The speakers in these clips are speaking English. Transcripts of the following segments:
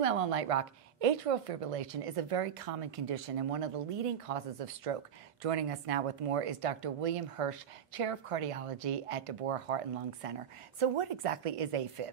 living well on Light Rock, atrial fibrillation is a very common condition and one of the leading causes of stroke. Joining us now with more is Dr. William Hirsch, Chair of Cardiology at Deborah Heart and Lung Center. So what exactly is Afib?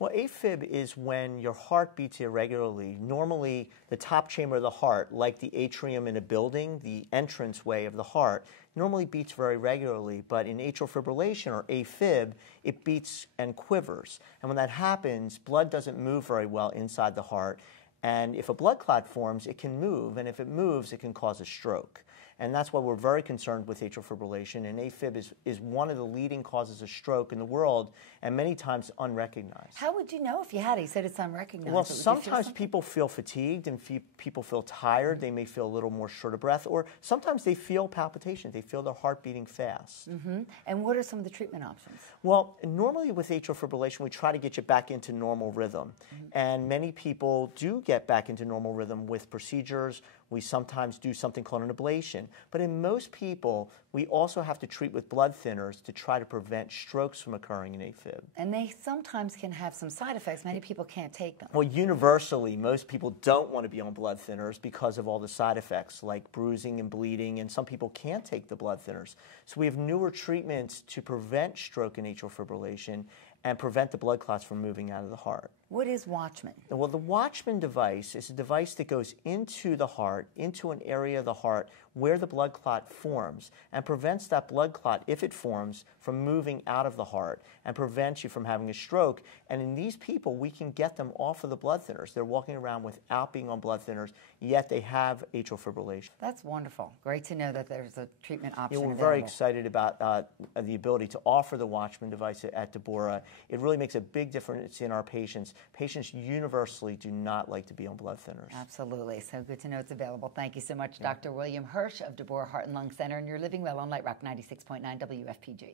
Well, Afib is when your heart beats irregularly. Normally, the top chamber of the heart, like the atrium in a building, the entranceway of the heart, normally beats very regularly. But in atrial fibrillation, or Afib, it beats and quivers. And when that happens, blood doesn't move very well inside the heart. And if a blood clot forms, it can move. And if it moves, it can cause a stroke. And that's why we're very concerned with atrial fibrillation. And Afib is one of the leading causes of stroke in the world, and many times unrecognized. How would you know if you had it? You said it's unrecognized. Well, sometimes people feel fatigued and people feel tired. They may feel a little more short of breath, or sometimes they feel palpitations. They feel their heart beating fast. Mm-hmm. And what are some of the treatment options? Well, normally with atrial fibrillation, we try to get you back into normal rhythm. Mm-hmm. And many people do get back into normal rhythm with procedures. We sometimes do something called an ablation. But in most people, we also have to treat with blood thinners to try to prevent strokes from occurring in Afib. And they sometimes can have some side effects. Many people can't take them. Well, universally, most people don't want to be on blood thinners because of all the side effects like bruising and bleeding, and some people can't take the blood thinners. So we have newer treatments to prevent stroke and atrial fibrillation and prevent the blood clots from moving out of the heart. What is Watchman? Well, the Watchman device is a device that goes into the heart, into an area of the heart where the blood clot forms, and prevents that blood clot, if it forms, from moving out of the heart and prevents you from having a stroke. And in these people, we can get them off of the blood thinners. They're walking around without being on blood thinners, yet they have atrial fibrillation. That's wonderful. Great to know that there's a treatment option We're available. very excited about the ability to offer the Watchman device at Deborah. It really makes a big difference in our patients. Patients universally do not like to be on blood thinners. Absolutely. So good to know it's available. Thank you so much, Dr. William Hirsch of Deborah Heart and Lung Center, and you're living well on Light Rock 96.9 WFPG.